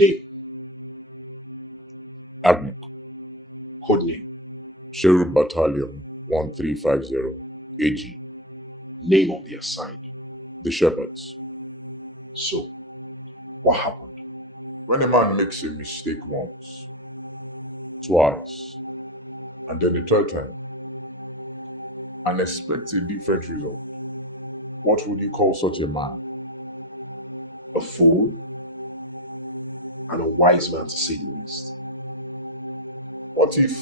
Name. Agnork, Codename. Sheriff Battalion 1350 AG, Name of the assigned. The Shepherds. So, what happened? When a man makes a mistake once, twice, and then a third time, and expects a different result, what would you call such a man? A fool and a wise man, to say the least. What if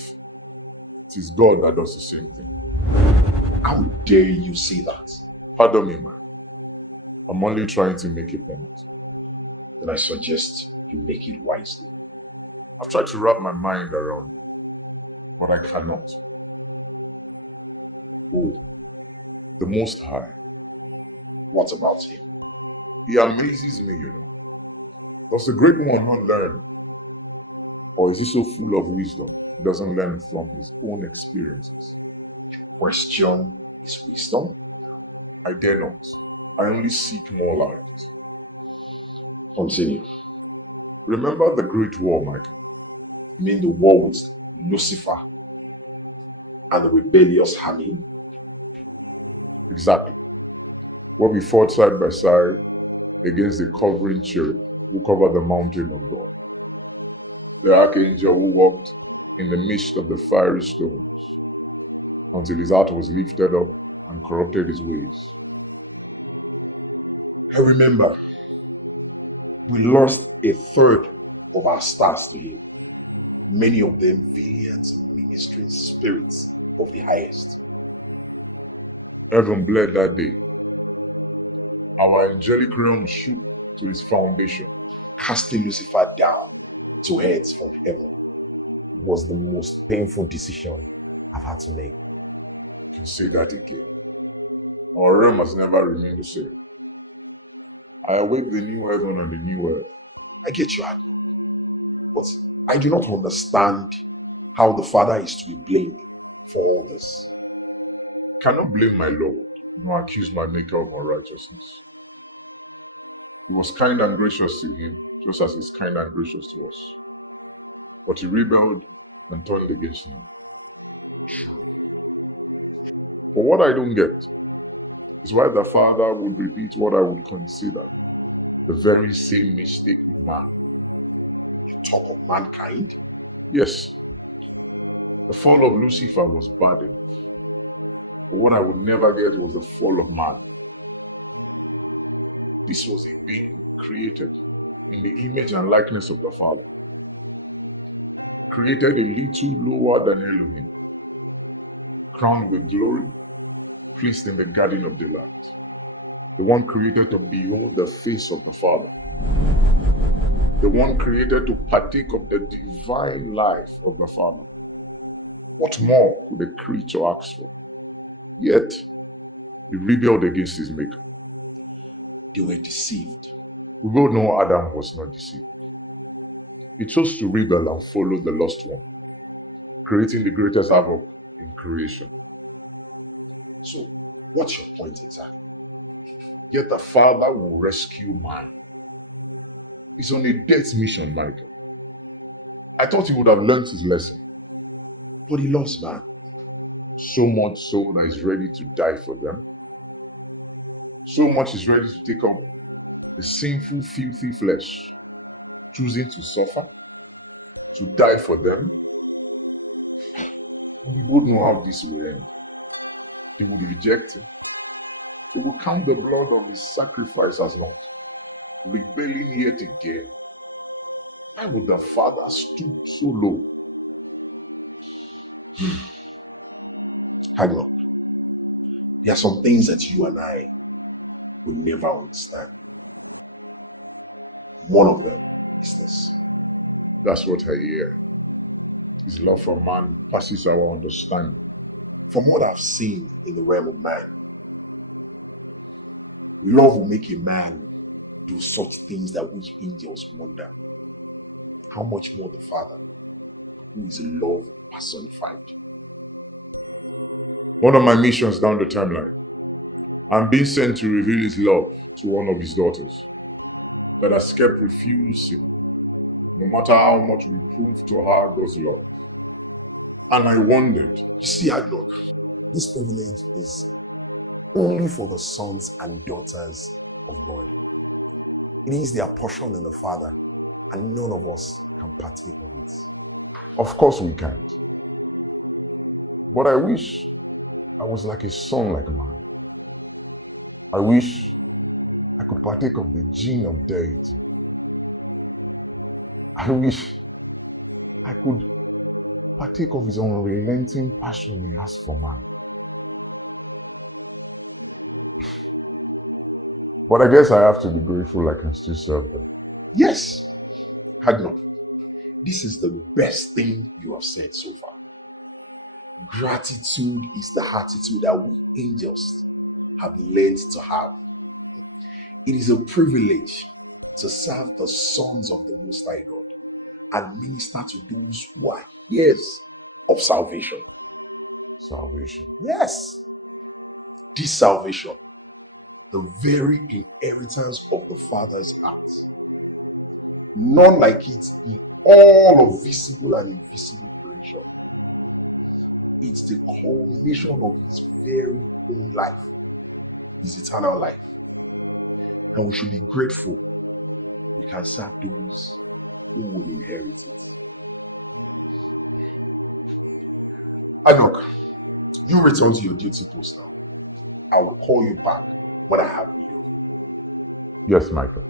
it is God that does the same thing? How dare you say that? Pardon me, man. I'm only trying to make a point. Then I suggest you make it wisely. I've tried to wrap my mind around it, but I cannot. Who? The Most High. What about him? He amazes me, you know. Does the Great One not learn? Or is he so full of wisdom, he doesn't learn from his own experiences? Question is wisdom? I dare not. I only seek more light. Continue. Remember the Great War, Michael? You mean the war with Lucifer and the rebellious army? Exactly. What we fought side by side against the covering cherub who covered the mountain of God. The archangel who walked in the midst of the fiery stones until his heart was lifted up and corrupted his ways. I remember we lost a third of our stars to him. Many of them valiant ministering spirits of the highest. Heaven bled that day. Our angelic realm shook to its foundation. Casting Lucifer down to earth from heaven was the most painful decision I've had to make. You can say that again. Our realm has never remained the same. I await the new heaven and the new earth. I get you, Agnork, but I do not understand how the Father is to be blamed for all this. I cannot blame my Lord, nor accuse my Maker of unrighteousness. He was kind and gracious to him, just as he is kind and gracious to us. But he rebelled and turned against him. But what I don't get is why the Father would repeat what I would consider the very same mistake with man. You talk of mankind? Yes, the fall of Lucifer was bad enough. But what I would never get was the fall of man. This was a being created in the image and likeness of the Father. Created a little lower than Elohim, crowned with glory, placed in the garden of delight. The one created to behold the face of the Father. The one created to partake of the divine life of the Father. What more could a creature ask for? Yet, he rebelled against his Maker. They were deceived. We both know Adam was not deceived. He chose to rebel and follow the lost one, creating the greatest havoc in creation. So, what's your point exactly? Yet the Father will rescue man. He's on a death mission, Michael. I thought he would have learned his lesson. But he loves man. So much so that he's ready to die for them. So much he's ready to take up the sinful, filthy flesh, choosing to suffer, to die for them. We both know how this will end. They would reject him. They would count the blood of his sacrifice as naught, rebelling yet again. Why would the Father stoop so low? Agnork, there are some things that you and I will never understand. One of them is this. That's what I hear. His love for man passes our understanding. From what I've seen in the realm of man, love will make a man do such things that which angels wonder. How much more the Father, who is love personified. One of my missions down the timeline, I'm being sent to reveal his love to one of his daughters that has kept refusing matter how much we prove to her God's love. And I wondered, You see, Agnork, This privilege is only for the sons and daughters of God. It means they are portioned in the Father, and none of us can partake of it. of course we can't. But I wish I was like a son like mine. I wish I could partake of the gene of deity. I wish I could partake of his unrelenting passion he has for man. But I guess I have to be grateful like I'm still serving. yes, Agnork, this is the best thing you have said so far. Gratitude is the attitude that we angels have learned to have. It is a privilege to serve the sons of the Most High God and minister to those who are heirs of salvation. Salvation. Yes, this salvation, the very inheritance of the Father's heart. None like it in all of visible and invisible creation. It's the culmination of his very own life, his eternal life. And we should be grateful we can serve those who will inherit it. Agnork, you return to your duty post now. I will call you back when I have you. Yes, Michael.